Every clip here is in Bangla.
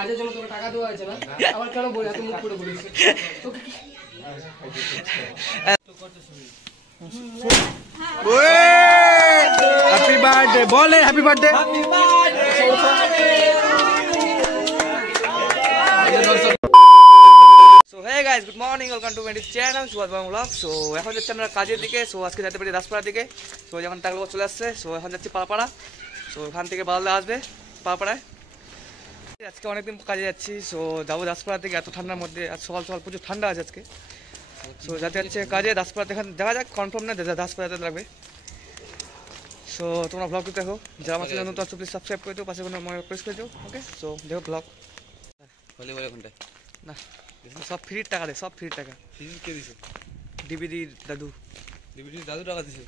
কাজের জন্য তোকে টাকা দেওয়া হয়েছে না আবার কেন বলে এত মুখ করে বলিস তোকে কি হ্যাপি বার্থডে বলে happy birthday so hey guys good morning welcome to my channel Subhash Bangla blog. So এখন যাচ্ছি আমরা কাজের দিকে। সো আজকে যেতে পারি দাসপাড়ার দিকে। সো যখন টাকা চলে আসছে সো এখন যাচ্ছি পাড়াপাড়া। সো ওখান থেকে বাদলা আসবে পাড়াপাড়ায়। আজকে অনেকদিন কাজে যাচ্ছি। সো যাবো দাসপাড়ার দিকে এত ঠান্ডার মধ্যে। আজ সকাল সকাল প্রচুর ঠান্ডা আছে আজকে। সো যাতে যাচ্ছে কাজে দাসপাড়া দেখা যাক কনফার্ম না দাসপাড়াতে লাগবে। সো তোমরা ব্লগটি দেখো, যারা আমার চ্যানেল নতুন প্লিজ সাবস্ক্রাইব করে দিও, পাশে কোনো প্রেস করে দিও। ওকে সো দেখো ব্লগ বলে বলে কোনটা না সব ফ্রির টাকা দে, সব ফ্রির টাকা। ফ্রি কে দিছে? ডিবিডির দাদু। ডিবিডির দাদু টাকা দিছে।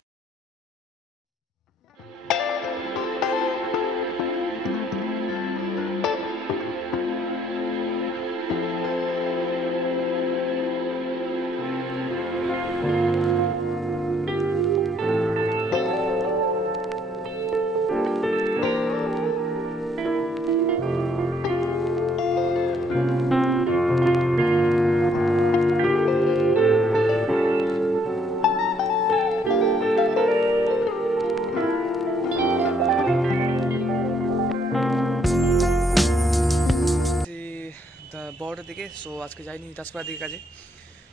বড়দের দিকে। সো আজকে যাইনি দাসপাড়ার দিকে কাজে।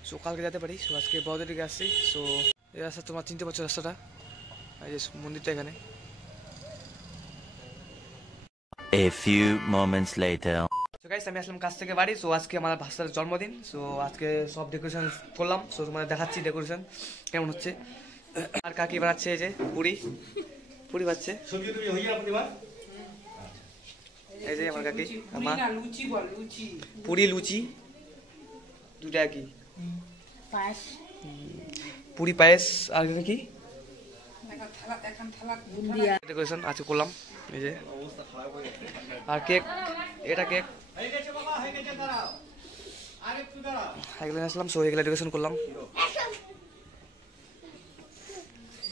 সো কালকে যেতে পারি। সো আজকে বড়দের দিকে আসছি। সো এই রাস্তা তোমরা চিনতে পারছো, রাস্তাটা এই যে মন্দিরটা এখানে। A few moments later. So guys আমি আসলাম কাজ থেকে বাড়ি। সো আজকে আমার ভাস্তার জন্মদিন। সো আজকে সব ডেকোরেশন করলাম। সো তোমাদের দেখাচ্ছি ডেকোরেশন কেমন হচ্ছে। আর কাকি বানাচ্ছে এই যে পুরি পুরি বাচ্ছে। এই যে আমার কাকি আমার পুরি লুচি দুটা কি পুরি পায়েস আর কি ডেকোরেশন আজকে করলাম এই যে। আর কেক, এটা কেক এগুলো আসলাম। সো এগুলো ডেকোরেশন করলাম।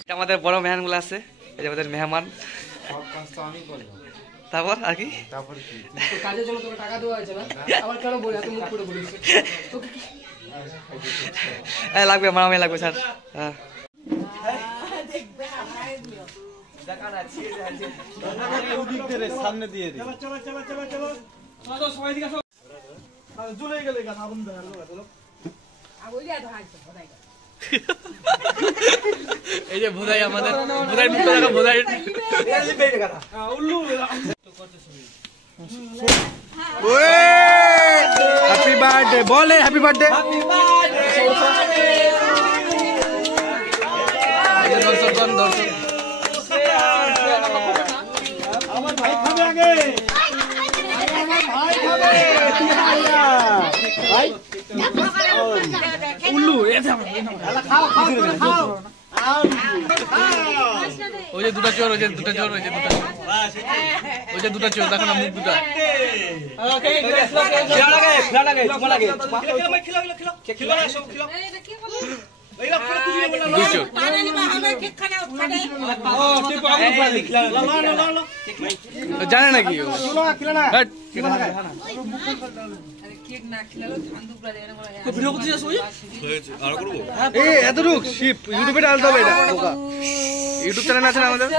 এটা আমাদের বড় মেহমানগুলো আছে, এই যে আমাদের মেহমান। তারপর আর কি কাজের জন্য তোকে টাকা দেওয়া হয়েছে না আবার কেন বলে এত মুখ করে বলিস তোকে কি লাগবে মারামারি লাগবে স্যার। হ্যাঁ সামনে দিয়ে দিই। এই যে ভোদাই আমাদের ভোদাই মুখটা দেখো ভোদাই। হ্যাপি বার্থডে বলে হ্যাপি বার্থডে দর্শকগণ দর্শক আমার ভাই খাবে আগে। ভাই উল্লু খাও খাও খাও। ওই যে দুটা চোর, ওই যে দুটা চোর, ওই যে দুটা ওই যে দুটা চোর দেখো না মুখ দুটা। জানে নাকি এতটুক শিপ ইউটিউবে ডালতে হবে। এটা ইউটিউব চ্যানেল আছে না আমাদের।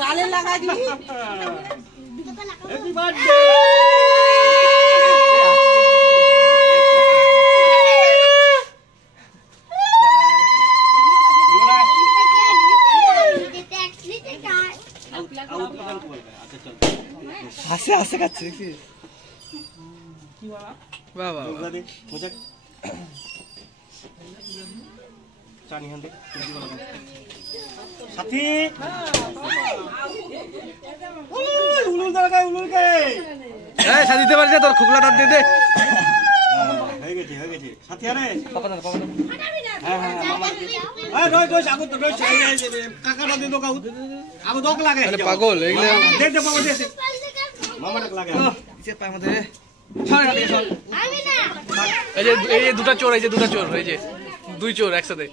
গালে লাগা দি হ্যাপি বার্থডে। হাসে হাসে খাচ্ছে দেখছিস। বাবা সাথী উলুল দরকার উলুলকে এই সাথে দিতে পারিস না, তোর খুকলাটা দিয়ে দে। হয়ে গেছে হয়ে গেছে সাথী। আরে পাপা দাও পাপা দাও। হ্যাঁ হ্যাঁ মামা আরে রই রই আগত রই কাকাটা দিন দোকা আগত দোক লাগে পাগল এগুলা দেখ দে বাবা দে মামা টাক লাগে ইসে পায় মধ্যে এই যে এই যে দুটো চোর, এই যে দুটো চোর, এই যে দুই চোর একসাথে।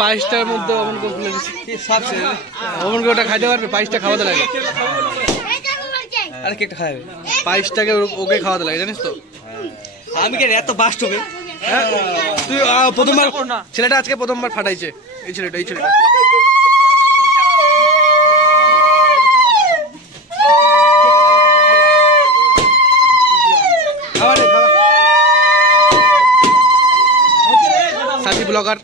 পায়েসটার মধ্যে অমনকে খুলে দিচ্ছি, অমনকে ওটা খাইতে পারবে? পায়েসটা খাওয়াতে লাগে। আরে কেকটা খাওয়াবে, পায়েসটাকে ওকে খাওয়াতে লাগে, জানিস তো? আমি কে এত বাস্ট হবে? হ্যাঁ, তুই প্রথমবার, ছেলেটা আজকে প্রথমবার ফাটাইছে, এই ছেলেটা, এই ছেলেটা। সাথী ব্লগার,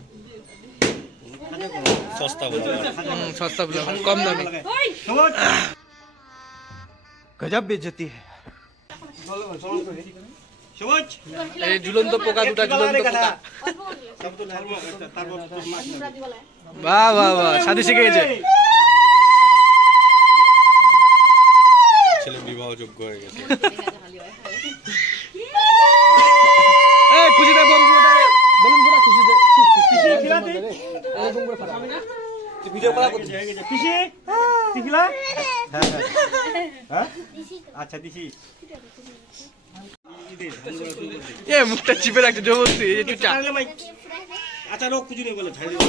সস্তা ব্লগার, কম দামে। গজব বেজতি সবুজ, এই ঝুলন্ত পোকা, দুটা ঝুলন্ত পোকা। বাহ বাহ বাহ, সাথী শিখে গেছে। ছেলে বিবাহযোগ্য হয়ে গেছে। এই খুশিতে বম ফুটা, বেলুন ফুটা, খুশিতে। ভিডিও করা করতে পিসি দিলা? হ্যাঁ আচ্ছা দিছি। এ মুখটা চিপে রাখছে জবরদস্তি, এই যে চুচা। আচ্ছা লোক কিছু নেই বলে ছাড় দিও।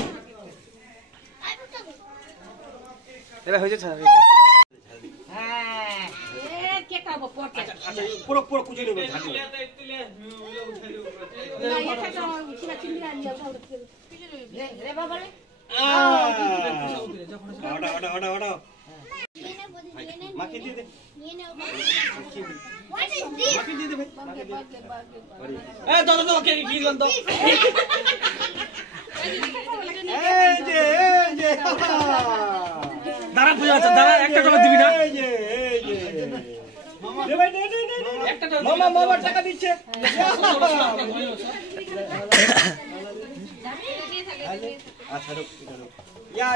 এবার হয়েছে ছাড়া। আচ্ছা পুরো পুরো কিছু নেই বলে ছাড় দিও। ওটা মাকে দিয়ে দে। মাকে দিয়ে দে ভাই। এই দাদা ওকে কি গন্ধ? এই যে দাঁড়া পূজা আছে, দাঁড়া একটা টাকা দিবি না? এই যে দে ভাই, দে একটা টাকা। মামা টাকা দিচ্ছে। আচ্ছা রুক, ইয়া